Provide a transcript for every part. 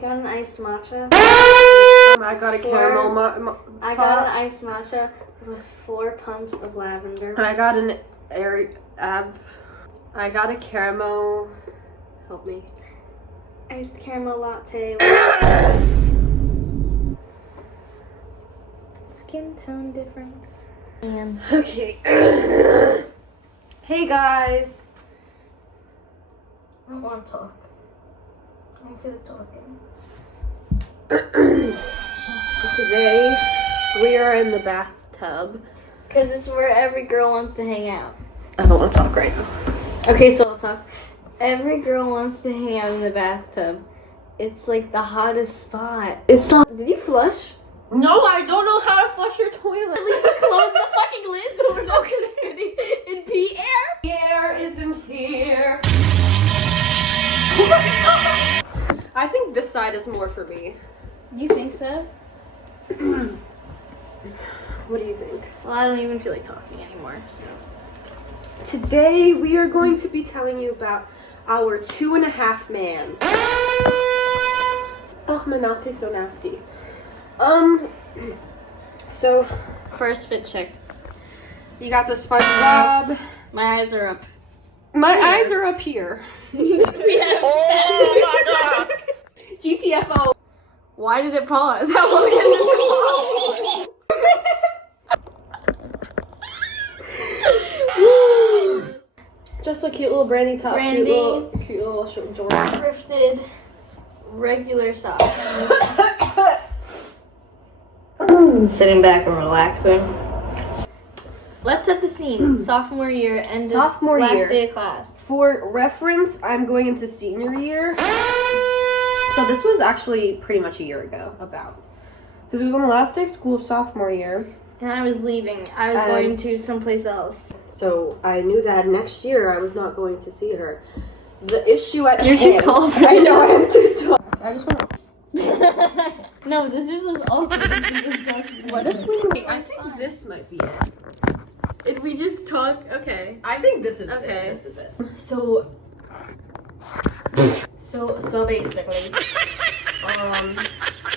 got an iced matcha. I got a caramel. I got an iced matcha with 4 pumps of lavender. I got an I got a caramel. Help me. Iced caramel latte. Skin tone difference. Okay. Hey guys. I want to talk. I feel like talking. Today we are in the bathtub. Because it's where every girl wants to hang out. I don't want to talk right now. Okay, so I'll talk. Every girl wants to hang out in the bathtub. It's like the hottest spot. It's not. Did you flush? No, I don't know how to flush your toilet. Close the fucking lid so we're not sitting in pee air. The air isn't here. I think this side is more for me. You think so? What do you think? Well, I don't even feel like talking anymore, so. Today we are going to be telling you about our 2.5 man. Oh, my mouth is so nasty. So First fit check. you got the SpongeBob. My eyes are up. My eyes are up here. We had a Oh my god! GTFO. Why did it pause? How long has it been? Just a cute little brandy top. Brandy. Cute little short jorts. Thrifted, regular socks. Sitting back and relaxing. Let's set the scene. Sophomore year, end Sophomore of last year. day of class. For reference, I'm going into senior year. So this was actually pretty much a year ago, about. Because it was on the last day of school of sophomore year. And I was leaving. I was going to someplace else. So I knew that next year I was not going to see her. The issue at You're hand. too tall for I know, this. I'm too tall. I just want to. No, this just was awkward. What if we? I It's think fine. this might be it. If we just talk, okay. I think this is Okay. it. This is it. So basically,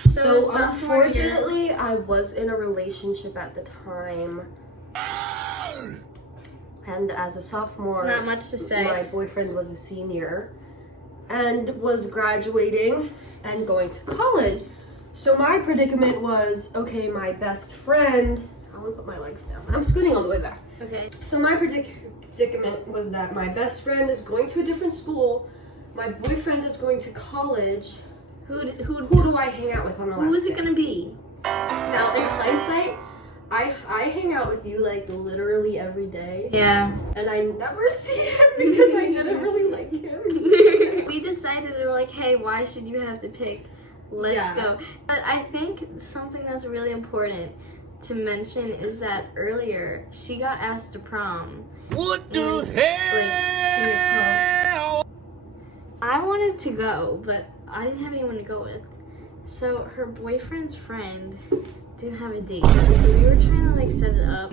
so sophomore unfortunately, I was in a relationship at the time, and as a sophomore, Not much to say. my boyfriend was a senior, and was graduating and going to college. So my predicament was, okay, my best friend. I want to put my legs down. I'm scooting all the way back. Okay. So my predicament was that my best friend is going to a different school, my boyfriend is going to college. Who do I hang out with on the last Who is it day? gonna be? Now, in hindsight, I hang out with you like literally every day, Yeah. and I never see him because I didn't really like him. We decided, we were like, hey, why should you have to pick? Let's Yeah. go. But I think something that's really important to mention is that earlier she got asked to prom. What the hell? I wanted to go, but I didn't have anyone to go with. So her boyfriend's friend didn't have a date. So we were trying to like set it up.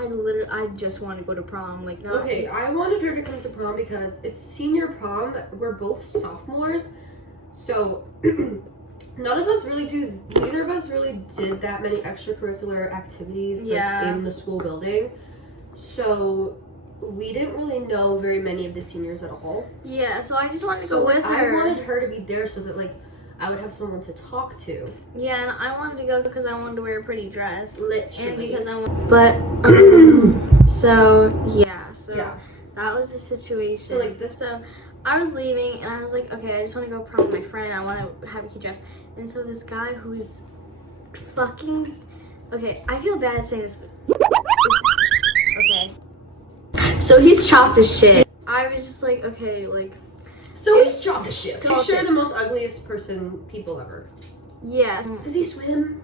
I just want to go to prom. Like, not Okay, I wanted her to come to prom because it's senior prom. We're both sophomores, so neither of us really did that many extracurricular activities like, Yeah. in the school building. So we didn't really know very many of the seniors at all. Yeah, so I just wanted to So go like, with I her. wanted her to be there so that like I would have someone to talk to. Yeah, and I wanted to go because I wanted to wear a pretty dress. Literally. And because I wanted. But, so, yeah. So, that was the situation. So, like, this- So, I was leaving and I was like, okay, I just want to go prom with my friend. I want to have a cute dress. And so, this guy who's fucking. Okay, I feel bad saying this. Okay. So, he's chopped as shit. I was just like, okay, like. So he's chopped to shit. Chopped He's sure shit. the most ugliest people ever. Yeah. Does he swim?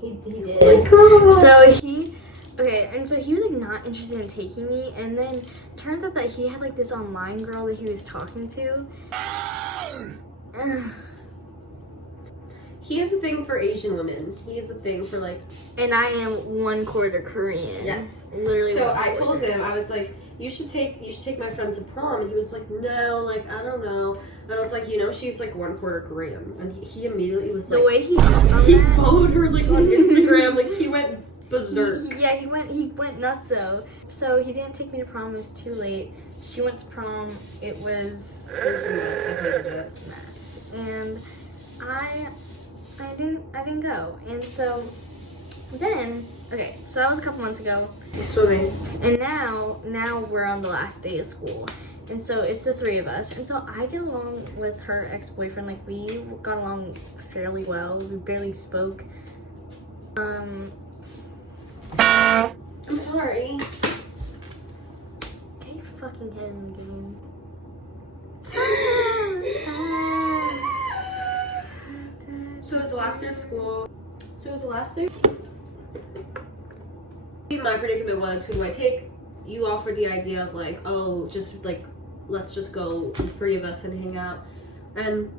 He Oh did. my god. So he was like not interested in taking me, and then turns out that he had like this online girl that he was talking to. He has a thing for Asian women. He has a thing for like. And I am 1/4 Korean. Yes. Literally. So I 1/4. told him, I was like, you should take my friend to prom, and he was like, no, like I don't know. And I was like, you know, she's like 1/4 Korean, and he immediately was like, the way he followed her like on Instagram, like he went berserk. He went nutso. So he didn't take me to prom. It was too late. She went to prom. It was a mess, and I didn't go. And so then, okay, so that was a couple months ago. Swimming. And now we're on the last day of school. And so it's the three of us. And so I get along with her ex-boyfriend. Like, we got along fairly well. We barely spoke. I'm sorry. Get your fucking head in the game. So it was the last day of school. So it was the last day. My predicament was, because you offered the idea of like, oh, just like, let's just go, the three of us, and hang out. And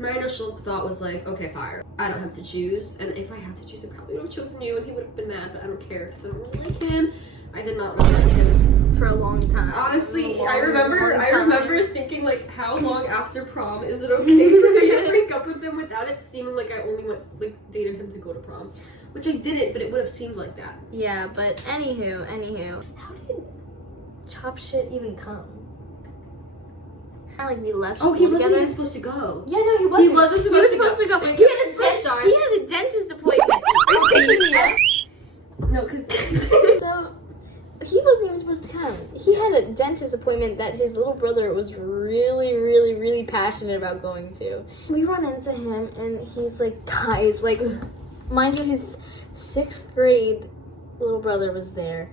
my initial thought was like, okay, fire. I don't have to choose. And if I had to choose, I probably would have chosen you, and he would have been mad, but I don't care because I don't really like him. I did not really like him. For a long time. Honestly, Long I remember time. thinking like, how long after prom is it okay for me to break up with him without it seeming like I only dated him to go to prom? Which I didn't, but it would have seemed like that. Yeah, but anywho. How did Chop Shit even come? Like, we left Oh, he school wasn't together. even supposed to go. Yeah, no, he wasn't. He wasn't He was supposed supposed to go. Wait, He he had a dentist appointment. No, because So, he wasn't even supposed to come. He had a dentist appointment that his little brother was really, really, really passionate about going to. We run into him, and he's like, guys, like, mind you, his 6th grade little brother was there.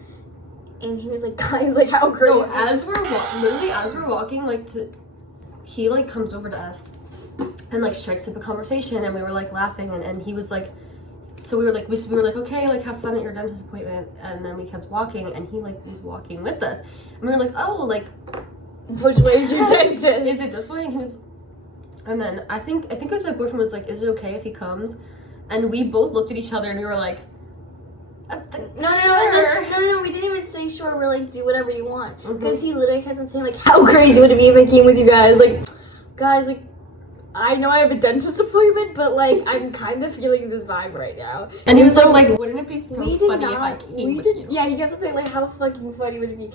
And he was like, guys, like, how crazy. no, as we're walking, like, he, like, comes over to us and, like, strikes up a conversation, and we were, like, laughing, and he was, like, so we were, like, okay, like, have fun at your dentist appointment, and then we kept walking, and he, like, was walking with us, and we were, like, oh, like, which way is your dentist? is it this way? And he was, and then I think it was my boyfriend was, like, is it okay if he comes? And we both looked at each other, and we were, like, No, we didn't even say sure. We're like, do whatever you want. Mhm. Because he literally kept on saying, like, how crazy would it be if I came with you guys? Like, guys, like, I know I have a dentist appointment, but, like, I'm kind of feeling this vibe right now. And he was like, wouldn't it be so funny if I came with you? Yeah, he kept on saying, like, how fucking funny would it be?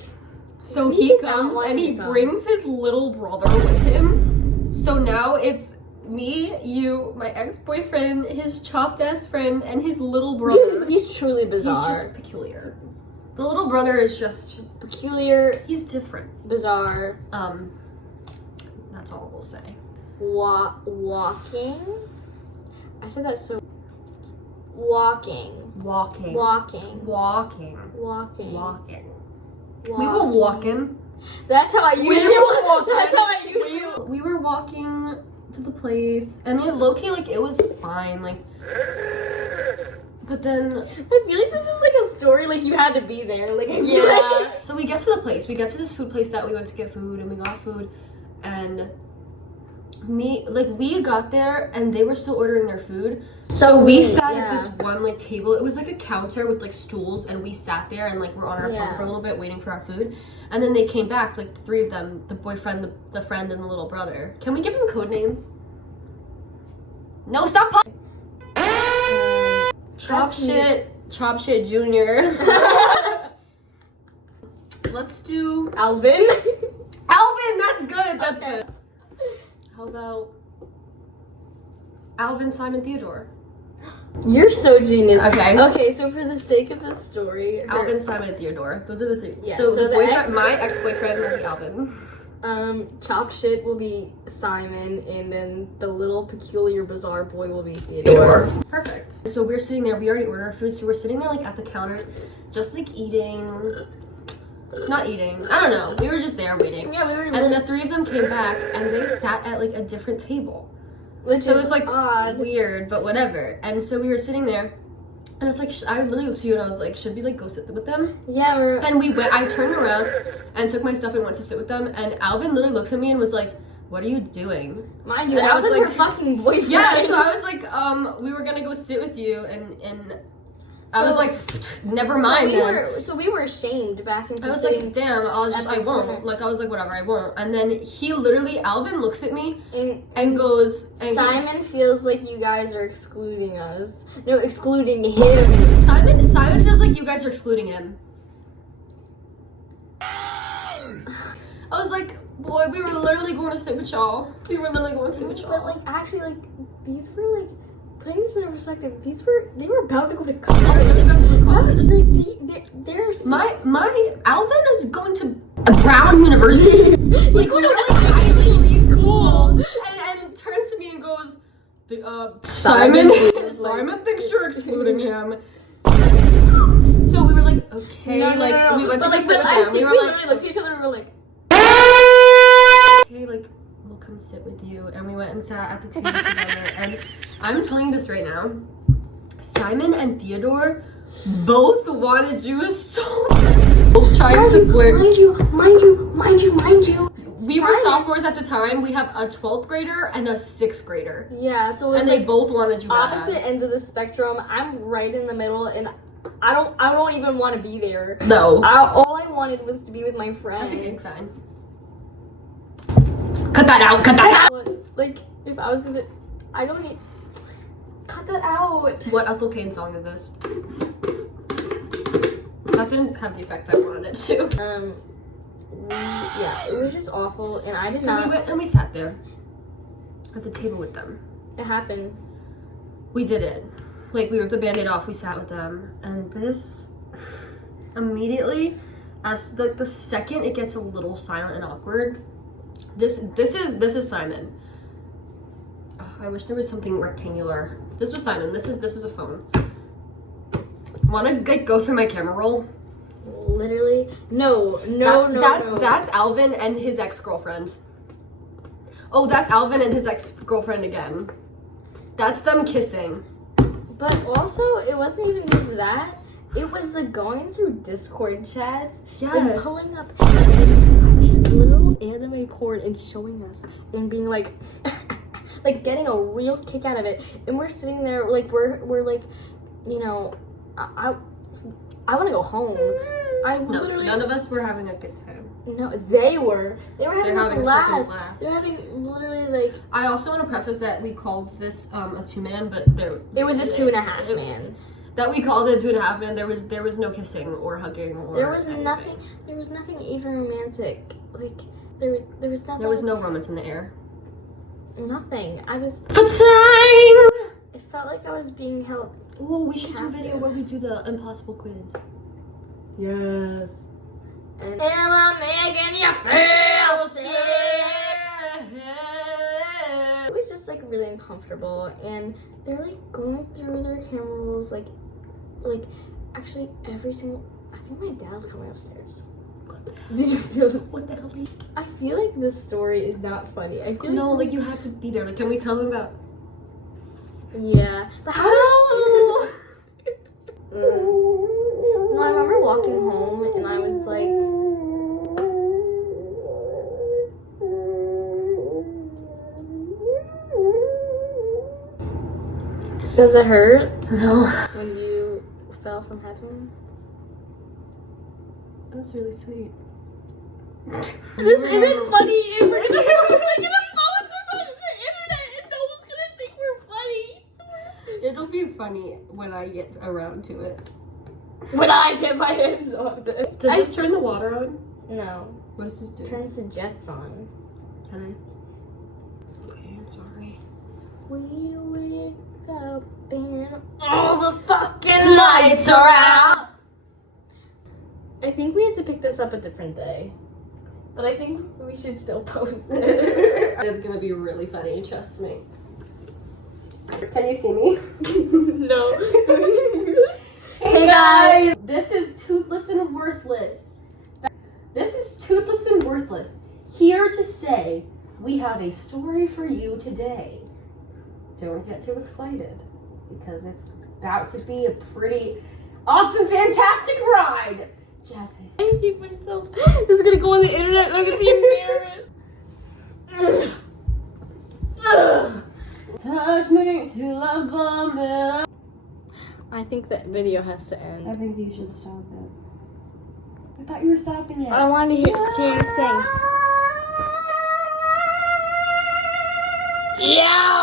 So We he did not comes want and him he to come. brings his little brother with him. So now it's me, you, my ex-boyfriend, his chopped ass friend, and his little brother. He's truly He's bizarre. just peculiar. The little brother is just, Peculiar, he's different. bizarre, That's all we'll say. walking. I said that so. Walking. Walking. Walking. Walking. Walking. Walking. We were walking. That's how I usually. were walking. That's how I usually. We were walking to the place, and like low-key, like it was fine, like. But then I feel like this is like a story. Like you had to be there. Like I feel yeah. So we get to the place. We get to this food place that we went to get food, and we got food, and we got there, and they were still ordering their food. So we sat at this one like table. It was like a counter with like stools, and we sat there and like we're on our phone for a little bit waiting for our food. And then they came back, like the three of them, the boyfriend, the friend, and the little brother. Can we give them code names? No, stop. Chop shit junior. Let's do Alvin. Alvin, that's good. That's good. How about Alvin Simon Theodore? You're so genius. Okay. Okay, so for the sake of the story, Alvin, Simon, and Theodore. Those are the three. Yeah, So, so my ex-boyfriend will be Alvin. Chop shit will be Simon, and then the little peculiar bizarre boy will be Theodore. Perfect. So we're sitting there. We already ordered our food, so we're sitting there like at the counters, just like eating. Not eating. I don't know. We were just there waiting. Yeah, we were. And then the three of them came back, and they sat at like a different table. Which So it is was like odd. weird, but whatever. And so we were sitting there, and I was like, I literally looked to you, and I was like, should we like go sit with them? Yeah, we're. And we went. I turned around and took my stuff and went to sit with them. And Alvin literally looks at me and was like, what are you doing? Mind you, And I was Alvin's like- her fucking boyfriend. Yeah, so I was like, we were gonna go sit with you, and I was So- like, never mind. So we were shamed back into I was sitting like, damn, I this won't. corner. Like, I was like, whatever, I won't. And then he literally, Alvin looks at me and and goes, Simon feels like you guys are excluding us. No, excluding him. Simon feels like you guys are excluding him. I was like, boy, we were literally going to sit with y'all. We were literally going to sit with y'all. But like, actually, like, these were like, putting this into perspective, they were about to go to college. There's My Alvin is going to Brown University. Like, literally Ivy League school. And it turns to me and goes, Simon thinks you're excluding him. So we were like, okay, No. we went to But go sit with them. we We were literally like, looked at each other and we were like, okay, like, we'll come sit with you. And we went and sat at the table together. And I'm telling you this right now, Simon and Theodore both wanted you so both trying to flirt. Mind you. We were sophomores at the time. We have a 12th grader and a 6th grader. Yeah, so it was And like they both wanted you bad. opposite ends of the spectrum. I'm right in the middle, and I don't even want to be there. No. All I wanted was to be with my friend. That's a gang sign. Cut that out. What? Like, if I was gonna, I don't need. Cut that out. What Ethel Cain song is this? That didn't have the effect I wanted it to. Yeah, it was just awful, and I did So not. we went and we sat there at the table with them. It happened. We did it. Like, we ripped the band-aid off, we sat with them, and this immediately, as the second it gets a little silent and awkward, this is Simon. Oh, I wish there was something rectangular. This was Simon. This is a phone. Wanna go through my camera roll? Literally, no. That's Alvin and his ex-girlfriend. Oh, that's Alvin and his ex-girlfriend again. That's them kissing. But also, it wasn't even just that. It was like going through Discord chats and Yes. pulling up little anime porn and showing us and being like, like getting a real kick out of it. And we're sitting there like we're like, you know, I want to go home. I No, literally none of us were having a good time. No, they were having having a a freaking blast. blast. They're having literally like I also want to preface that we called this a 2-man, but it was a 2.5 man. That we called it 2.5 man. There was no kissing or hugging or There was anything. nothing. There was nothing even romantic. Like there was nothing. There was no romance in the air. nothing. I was. But time. It felt like I was being held. Oh, we should do a video Captive. where we do the impossible quiz. Yes. And am I making you feel sick? It was just like really uncomfortable, and they're like going through their camera rolls, like actually every single. I think my dad's coming upstairs. Did you feel it? What the hell? I feel like this story is not funny. I feel No, like you had to be there. Like, can we tell them about? yeah. But how? How? No, I remember walking home and I was like, does it hurt No. when you fell from heaven? That's really sweet. This isn't funny. If we're gonna post this on the internet and no one's gonna think we're funny. It'll be funny when I get around to it. When I get my hands on this. Does this turn the water on? No. What does this do? Turns the jets on. Can I? Okay, I'm sorry. We wake up and all the fucking lights are out. I think we had to pick this up a different day. But I think we should still post it. It's gonna be really funny, trust me. Can you see me? No. Hey guys! This is Toothless and Worthless. This is Toothless and Worthless. Here to say we have a story for you today. Don't get too excited because it's about to be a pretty awesome, fantastic ride. Jesse. I hate myself. This is gonna go on the internet and I'm gonna be embarrassed. I think that video has to I end. think you should stop it. I thought you were stopping it. I wanted to hear you sing. Yeah!